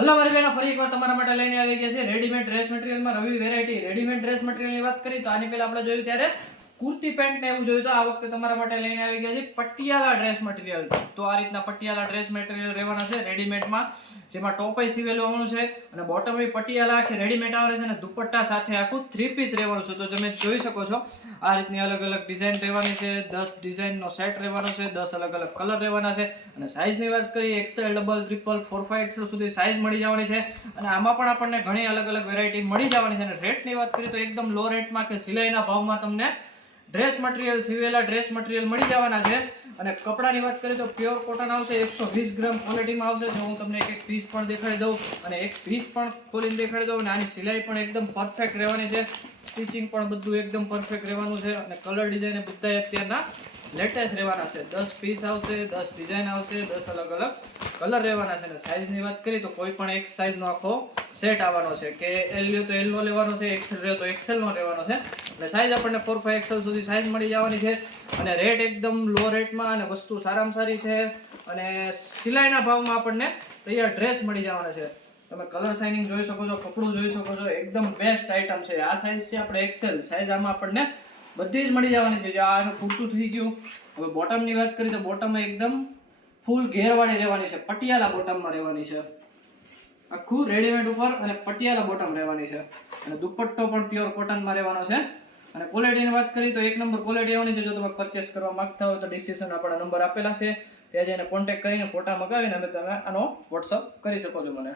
Hello મારી બહેનો, ફરી એકવાર તમારા માટે લઈને આવી ગયા છે રેડીમેડ ડ્રેસ મટીરિયલમાં નવી વેરાયટી. રેડીમેડ ડ્રેસ મટીરિયલની વાત કરી તો આની પહેલા આપણે જોયું ત્યારે કુર્તી પેન્ટ ને એવું જોયું તો આ વખતે તમારા માટે લઈને આવી ગયા છે પટિયાલા ડ્રેસ મટીરિયલ. તો આ રીતના પટિયાલા ડ્રેસ મટીરિયલ રહેવાના છે રેડીમેડમાં, જેમાં ટોપય સીવેલું આવવાનું છે અને બોટમ પટિયાલા આખી રેડીમેડ આવે છે અને દુપટ્ટા સાથે આખું 3 પીસ રહેવાનું છે. તો તમે જોઈ શકો છો આ રીતની અલગ અલગ ડિઝાઇન રહેવાની છે, 10 ડિઝાઇનનો સેટ રહેવાનો છે, 10 અલગ અલગ કલર રહેવાના છે અને સાઇઝની વાત કરીએ XL, ડબલ, ટ્રિપલ, 4, 5 XL સુધી સાઇઝ મળી જવાની છે અને આમાં પણ આપણને ઘણી અલગ અલગ વેરાયટી મળી જવાની છે. અને રેટની વાત કરીએ તો એકદમ લો રેટમાં કે સિલાઈના ભાવમાં તમને ડ્રેસ મટીરિયલ, સીવેલા ડ્રેસ મટીરિયલ મળી જવાના છે. અને કપડાની વાત કરીએ તો પ્યોર કોટન આવશે, 120 ગ્રામ ક્વોલિટીમાં આવશે. જો હું તમને એક પીસ પણ દેખાડી દઉં અને એક પીસ પણ ખોલીને દેખાડી દઉં અને આની સિલાઈ પણ એકદમ પરફેક્ટ રહેવાની છે, સ્ટિચિંગ પણ બધું એકદમ પરફેક્ટ રહેવાનું છે અને કલર ડિઝાઇન બધા અત્યારના લેટેસ્ટ રહેવાના છે. 10 પીસ આવશે, 10 ડિઝાઇન આવશે, 10 અલગ અલગ કલર રહેવાના છે. અને સાઇઝની વાત કરીએ તો કોઈ પણ એક સાઇઝનો આખો સેટ આવવાનો છે કે L લ્યો તો L નો લેવાનો છે, XL લ્યો તો XL નો લેવાનો છે અને સાઇઝ આપણને 4, 5 XL સુધી સાઇઝ મળી જવાની છે. અને રેટ એકદમ લો રેટમાં અને વસ્તુ સારામાં સારી છે અને સિલાઈના ભાવમાં આપણને તૈયાર ડ્રેસ મળી જવાના છે. તમે કલર શાઇનિંગ જોઈ શકો છો, કપડું જોઈ શકો છો, એકદમ બેસ્ટ આઇટમ છે. આ સાઇઝ છે આપણે XL સાઇઝ, આમાં આપણને બધી જ મળી જવાની છે. જો આનું પૂરતું થઈ ગયું. હવે બોટમની વાત કરીએ તો બોટમમાં એકદમ ફૂલ ઘેરવાળી રહેવાની છે, પટિયાલા બોટમમાં રહેવાની છે, આખું રેડીમેડ ઉપર અને પટિયાલા બોટમ રહેવાની છે અને દુપટ્ટો પણ પ્યોર કોટનમાં રહેવાનો છે. અને ક્વોલિટીની વાત કરીએ તો એક નંબર ક્વોલિટી આવવાની છે. જો તમે પરચેસ કરવા માંગતા હોય તો ડિસ્ક્રિપ્શન આપણા નંબર આપેલા છે, ત્યાં જઈને કોન્ટેક્ટ કરીને ફોટા મંગાવીને તમે આનો WhatsApp કરી શકો છો મને.